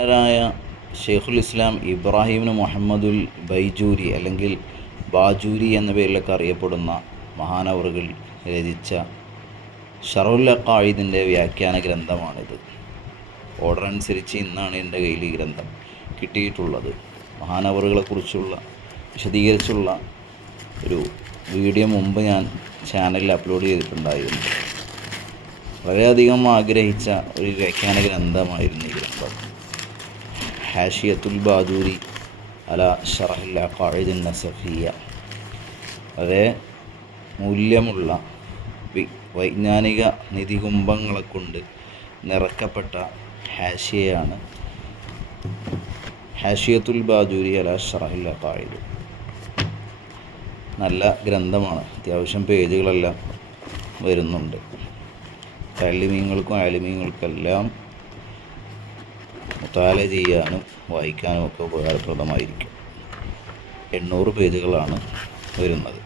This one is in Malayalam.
മഹാനരായ ഷെയ്ഖുൽ ഇസ്ലാം ഇബ്രാഹിം മുഹമ്മദുൽ ബൈജൂരി അല്ലെങ്കിൽ ബാജൂരി എന്ന പേരിലൊക്കെ അറിയപ്പെടുന്ന മഹാനവറുകൾ രചിച്ച ഷറഹുൽ അഖായിദിൻ്റെ വ്യാഖ്യാന ഗ്രന്ഥമാണിത്. ഓർഡർ അനുസരിച്ച് ഇന്നാണ് എൻ്റെ കയ്യിൽ ഈ ഗ്രന്ഥം കിട്ടിയിട്ടുള്ളത്. മഹാനവറുകളെക്കുറിച്ചുള്ള വിശദീകരിച്ചുള്ള ഒരു വീഡിയോ മുമ്പ് ഞാൻ ചാനലിൽ അപ്ലോഡ് ചെയ്തിട്ടുണ്ടായിരുന്നു. വളരെയധികം ആഗ്രഹിച്ച ഒരു വ്യാഖ്യാന ഗ്രന്ഥമായിരുന്നു ഈ ഗ്രന്ഥം. ഹാഷിയത്തുൽ ബാജൂരി അല ഷറഹുൽ അഖായിദ് നസഫിയ. വളരെ മൂല്യമുള്ള വൈജ്ഞാനിക നിധികുംഭങ്ങളെ കൊണ്ട് നിറക്കപ്പെട്ട ഹാഷിയയാണ് ഹാഷിയത്തുൽ ബാജൂരി അല ഷറഹുൽ അഖായിദ്. നല്ല ഗ്രന്ഥമാണ്. അത്യാവശ്യം പേജുകളെല്ലാം വരുന്നുണ്ട്. ആലിമീങ്ങൾക്കെല്ലാം മുത്താല ചെയ്യാനും വായിക്കാനും ഒക്കെ ഉപകാരപ്രദമായിരിക്കും. 800 പേജുകളാണ് വരുന്നത്.